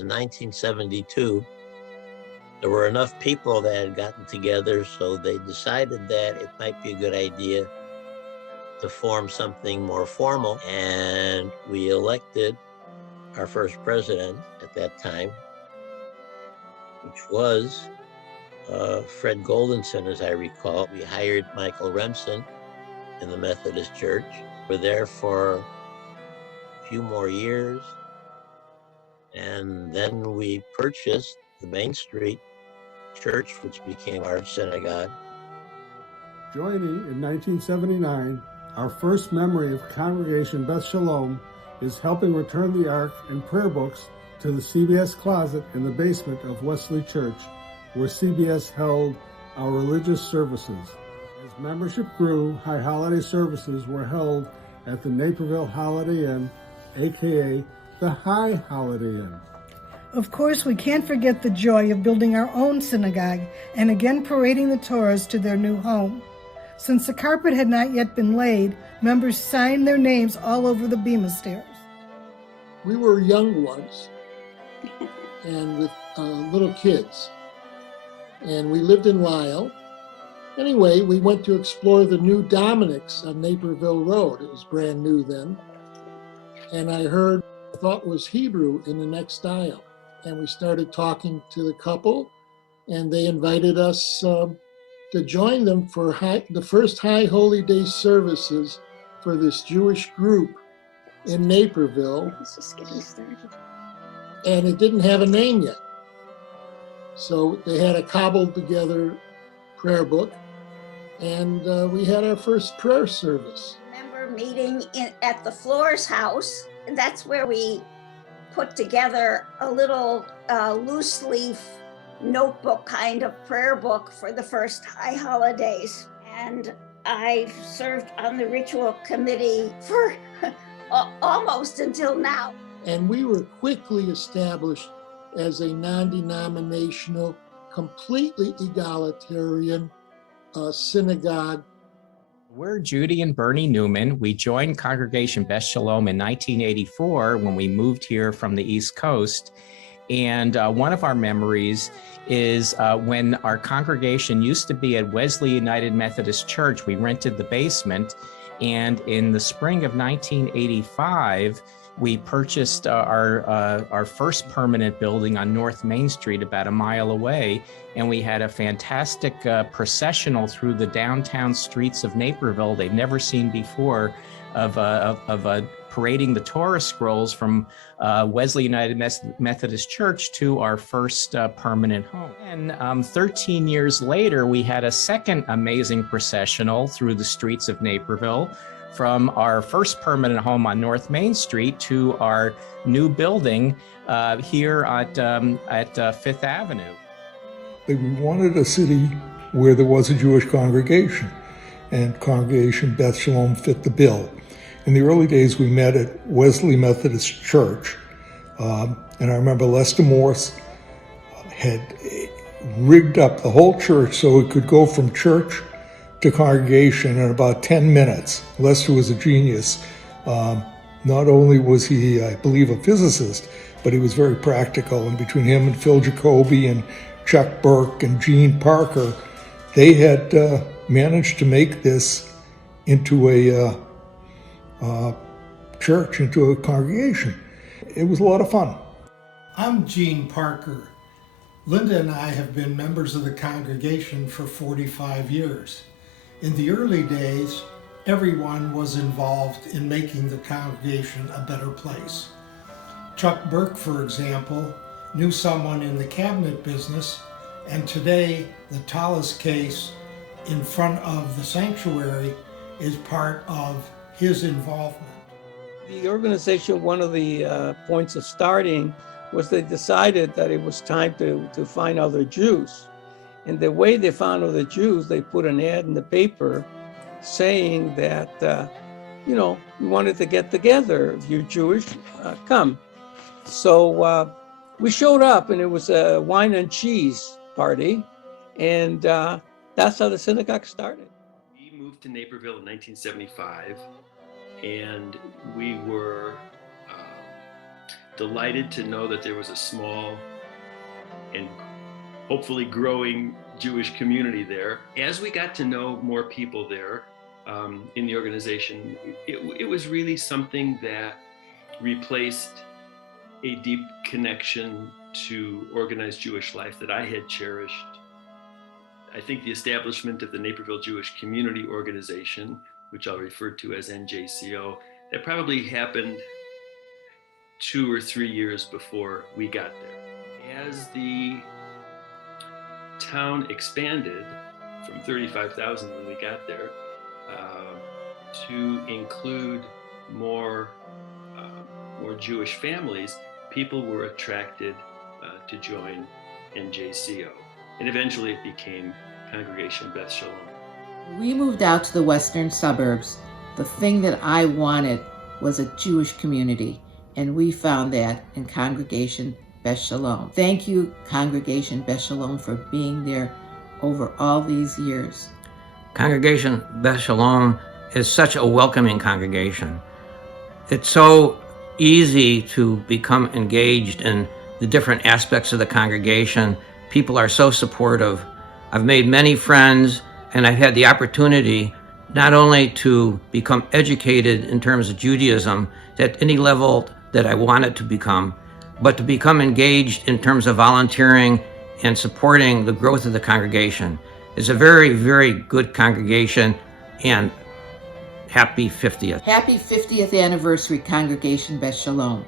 In 1972, there were enough people that had gotten together, so they decided that it might be a good idea to form something more formal, and we elected our first president at that time, which was Fred Goldenson, as I recall. We hired Michael Remsen in the Methodist Church. We were there for a few more years, and then we purchased the Main Street Church, which became our synagogue. Joining in 1979, our first memory of Congregation Beth Shalom is helping return the Ark and prayer books to the CBS closet in the basement of Wesley Church, where CBS held our religious services. As membership grew, high holiday services were held at the Naperville Holiday Inn, aka the High Holiday Inn. Of course, we can't forget the joy of building our own synagogue and again parading the Torahs to their new home. Since the carpet had not yet been laid, members signed their names all over the bema stairs. We were young ones and with little kids, and we lived in Lyle. Anyway, we went to explore the new Dominic's on Naperville Road. It was brand new then. And I heard what I thought was Hebrew in the next aisle. And we started talking to the couple, and they invited us to join them for the first High Holy Day services for this Jewish group in Naperville. It's just getting started. And it didn't have a name yet. So they had a cobbled together prayer book, and we had our first prayer service. I remember meeting at the Floors house. That's where we put together a little loose leaf notebook kind of prayer book for the first high holidays. And I served on the ritual committee for almost until now. And we were quickly established as a non-denominational, completely egalitarian synagogue. We're Judy and Bernie Newman. We joined Congregation Beth Shalom in 1984 when we moved here from the East Coast. And one of our memories is when our congregation used to be at Wesley United Methodist Church. We rented the basement, and in the spring of 1985, we purchased our first permanent building on North Main Street, about a mile away, and we had a fantastic processional through the downtown streets of Naperville they'd never seen before, of parading the Torah scrolls from Wesley United Methodist Church to our first permanent home. And 13 years later, we had a second amazing processional through the streets of Naperville, from our first permanent home on North Main Street to our new building here at Fifth Avenue. We wanted a city where there was a Jewish congregation, and Congregation Beth Shalom fit the bill. In the early days, we met at Wesley Methodist Church, and I remember Lester Morse had rigged up the whole church so it could go from church to congregation in about 10 minutes. Lester was a genius. Not only was he, I believe, a physicist, but he was very practical. And between him and Phil Jacoby and Chuck Burke and Gene Parker, they had managed to make this into a church, into a congregation. It was a lot of fun. I'm Gene Parker. Linda and I have been members of the congregation for 45 years. In the early days, everyone was involved in making the congregation a better place. Chuck Burke, for example, knew someone in the cabinet business, and today the tallis case in front of the sanctuary is part of his involvement. The organization, one of the points of starting was they decided that it was time to find other Jews. And the way they found other Jews, they put an ad in the paper saying that, we wanted to get together. If you're Jewish, come. So we showed up, and it was a wine and cheese party. And that's how the synagogue started. We moved to Naperville in 1975, and we were delighted to know that there was a small and hopefully growing Jewish community there. As we got to know more people there in the organization, it was really something that replaced a deep connection to organized Jewish life that I had cherished. I think the establishment of the Naperville Jewish Community Organization, which I'll refer to as NJCO, that probably happened 2 or 3 years before we got there. As the town expanded from 35,000 when we got there to include more Jewish families, people were attracted to join NJCO. And eventually it became Congregation Beth Shalom. We moved out to the western suburbs. The thing that I wanted was a Jewish community, and we found that in Congregation Beth Shalom. Thank you, Congregation Beth Shalom, for being there over all these years. Congregation Beth Shalom is such a welcoming congregation. It's so easy to become engaged in the different aspects of the congregation. People are so supportive. I've made many friends, and I've had the opportunity not only to become educated in terms of Judaism at any level that I wanted to become, but to become engaged in terms of volunteering and supporting the growth of the congregation. It's a very, very good congregation, and happy 50th. Happy 50th anniversary, Congregation Beth Shalom.